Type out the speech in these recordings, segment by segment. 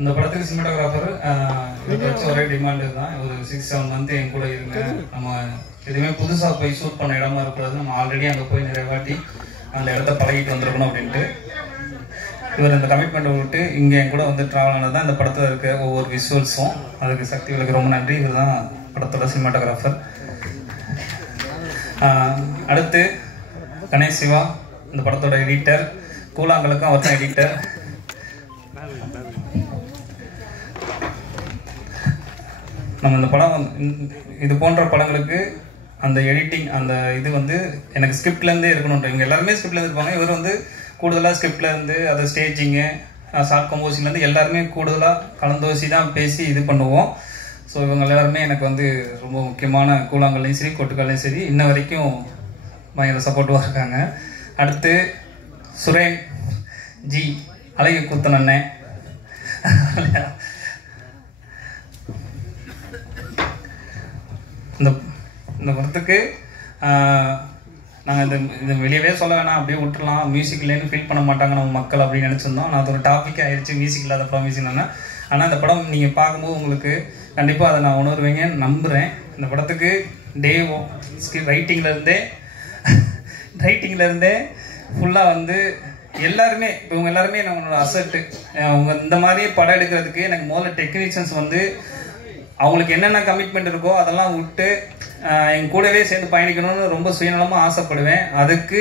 இந்த படத்துக்கு சினிமாட்டோகிராஃபர் இதை வச்சு ஒரே டிமாண்டு தான். ஒரு 6-7 மந்த் என் கூட இருங்க. நம்ம எதுவுமே புதுசாக போய் ஷூட் பண்ண இடமா இருக்கக்கூடாது. நம்ம ஆல்ரெடி அங்கே போய் நிறைய வாட்டி அந்த இடத்த பழகிட்டு வந்துருக்கணும் அப்படின்ட்டு இவர் இந்த கமிட்மெண்ட் விட்டு இங்கே என் கூட வந்து ட்ராவல் ஆனது தான் இந்த படத்தில் இருக்க ஒவ்வொரு விஷுவல்ஸும். அதுக்கு சக்திகளுக்கு ரொம்ப நன்றி. இவர் தான் படத்தோட சினிமாட்டோகிராஃபர். அடுத்து கணேஷ் சிவா இந்த படத்தோட எடிட்டர். கூழாங்கலுக்கும் அவர் தான் எடிட்டர். நம்ம இந்த படம் இது போன்ற படங்களுக்கு அந்த எடிட்டிங் அந்த இது வந்து எனக்கு ஸ்கிரிப்ட்லேருந்தே இருக்கணுன்ற இவங்க எல்லாருமே ஸ்கிரிப்ட்லேருந்து இருப்பாங்க. இவர் வந்து கூடுதலாக ஸ்கிரிப்ட்லேருந்து அதை ஸ்டேஜிங்கு ஷார்ட் கம்போசிங்லேருந்து எல்லாருமே கூடுதலாக கலந்தோசி தான் பேசி இது பண்ணுவோம். ஸோ இவங்க எல்லாருமே எனக்கு வந்து ரொம்ப முக்கியமான கூழாங்கல்லையும் சரி கொட்டுக்காலையும் சரி இன்ன வரைக்கும் பயங்கர சப்போர்ட்டிவாக இருக்காங்க. அடுத்து சுரேன் ஜி அழகு கூத்தன் அண்ணன். இந்த படத்துக்கு நாங்கள் இந்த வெளியவே சொல்ல வேணாம், அப்படியே விட்டுலாம், மியூசிக் இல்லைன்னு ஃபீல் பண்ண மாட்டாங்க நம்ம மக்கள் அப்படின்னு நினச்சிருந்தோம். நான் அது ஒரு டாபிக் ஆயிடுச்சு, மியூசிக் இல்லாத படம் மியூசிக் இல்லைன்னா. ஆனால் இந்த படம் நீங்கள் பார்க்கும்போது உங்களுக்கு கண்டிப்பாக அதை நான் உணர்வீங்கன்னு நம்புகிறேன். இந்த படத்துக்கு ரைட்டிங்லேருந்தே ஃபுல்லாக வந்து எல்லாருமே இப்போ இவங்க எல்லாருமே நம்மளோட அசட்டு. அவங்க இந்த மாதிரி படம் எடுக்கிறதுக்கு எனக்கு முதல்ல டெக்னீஷியன்ஸ் வந்து அவங்களுக்கு என்னென்ன கமிட்மெண்ட் இருக்கோ அதெல்லாம் விட்டு என் கூடவே சேர்ந்து பயணிக்கணும்னு ரொம்ப சுயநலமாக ஆசைப்படுவேன். அதுக்கு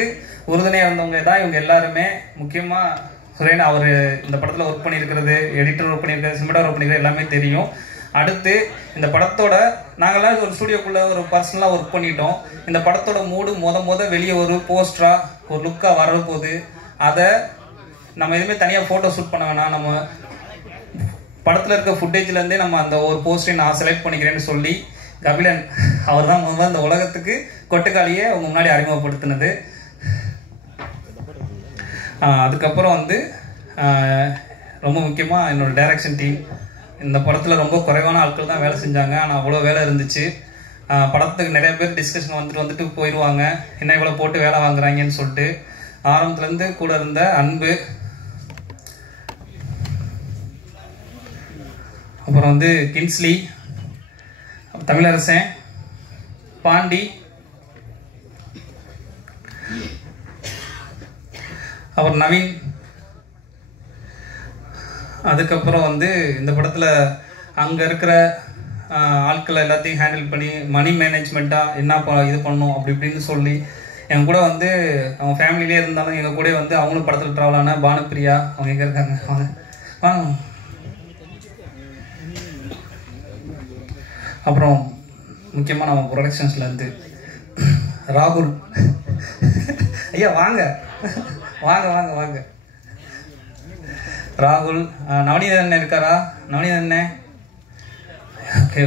உறுதுணையாக இருந்தவங்க தான் இவங்க எல்லாருமே. முக்கியமாக சுரேன் அவர் இந்த படத்தில் ஒர்க் பண்ணியிருக்கிறது, எடிட்டர் ஒர்க் பண்ணியிருக்கிறது, சினிமாட்டோகிராஃபர் ஒர்க் பண்ணியிருக்கிறது எல்லாமே தெரியும். அடுத்து இந்த படத்தோட நாங்கள்லாம் ஒரு ஸ்டூடியோக்குள்ளே ஒரு பர்சனலாக ஒர்க் பண்ணிட்டோம். இந்த படத்தோட மூடு வெளியே ஒரு போஸ்டராக ஒரு லுக்காக வரப்போகுது. அதை நம்ம எதுவுமே தனியாக ஃபோட்டோ ஷூட் பண்ண வேணாம், நம்ம படத்தில் இருக்க ஃபுட்டேஜ்லேருந்தே நம்ம அந்த ஒரு போஸ்டரை நான் செலக்ட் பண்ணிக்கிறேன்னு சொல்லி கபிலன் அவர் தான் முதல்ல இந்த உலகத்துக்கு கொட்டுக்காளியே அவங்க முன்னாடி அறிமுகப்படுத்தினது. அதுக்கப்புறம் வந்து ரொம்ப முக்கியமாக என்னோட டைரக்ஷன் டீம். இந்த படத்தில் ரொம்ப குறைவான ஆட்கள் தான் வேலை செஞ்சாங்க. ஆனால் அவ்வளோ வேலை இருந்துச்சு. படத்துக்கு நிறைய பேர் டிஸ்கஷன் வந்துட்டு போயிடுவாங்க, என்ன இவ்வளோ போட்டு வேலை வாங்குறாங்கன்னு சொல்லிட்டு. ஆரம்பத்துலேருந்து கூட இருந்த அன்பு, அப்புறம் வந்து கின்ஸ்லி, தமிழரசன், பாண்டி, அப்புறம் நவீன். அதுக்கப்புறம் வந்து இந்த படத்தில் அங்கே இருக்கிற ஆட்களை எல்லாத்தையும் ஹேண்டில் பண்ணி மணி மேனேஜ்மெண்ட்டாக என்ன இது பண்ணணும் அப்படி இப்படின்னு சொல்லி எங்கள் கூட வந்து அவங்க ஃபேமிலியிலே இருந்தாலும் எங்கள் கூட வந்து அவங்களும் படத்தில் ட்ராவல் ஆன பானுப்பிரியா அவங்க எங்கே இருக்காங்க வாங்க. அப்புறம் முக்கியமாக நம்ம ப்ரொடக்ஷன்ஸ்லேருந்து ராகுல் ஐயா வாங்க வாங்க வாங்க வாங்க ராகுல். நவநீதன் அண்ணன் இருக்காரா? நவநீதன் அண்ணன்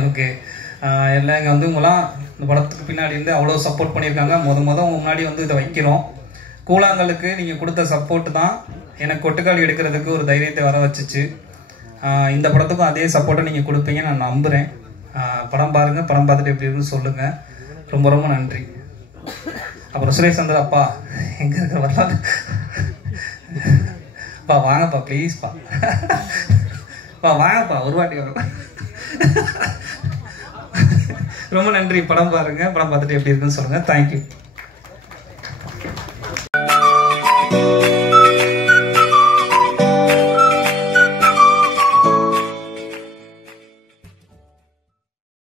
ஓகே. எல்லாம் இங்கே வந்து இவங்களாம் இந்த படத்துக்கு பின்னாடி இருந்து அவ்வளோ சப்போர்ட் பண்ணியிருக்காங்க. உங்க முன்னாடி வந்து இதை வைக்கிறோம். கூழாங்கலுக்கு நீங்கள் கொடுத்த சப்போர்ட் தான் எனக்கு கொட்டுக்காளி எடுக்கிறதுக்கு ஒரு தைரியத்தை வர வச்சுச்சு. இந்த படத்துக்கும் அதே சப்போர்ட்டை நீங்கள் கொடுப்பீங்கன்னு நான் நம்புகிறேன். படம் பாருங்கள், படம் பார்த்துட்டு எப்படி இருக்குன்னு சொல்லுங்கள். ரொம்ப ரொம்ப நன்றி. அப்புறம் சுரேஷ் சந்திர அப்பா எங்கே இருக்க வரலாம் பா, வாங்கப்பா ப்ளீஸ்ப்பா, வாங்கப்பா ஒரு வாட்டி வர. ரொம்ப நன்றி. படம் பாருங்கள், படம் பார்த்துட்டு எப்படி இருக்குன்னு சொல்லுங்கள். தேங்க்யூ.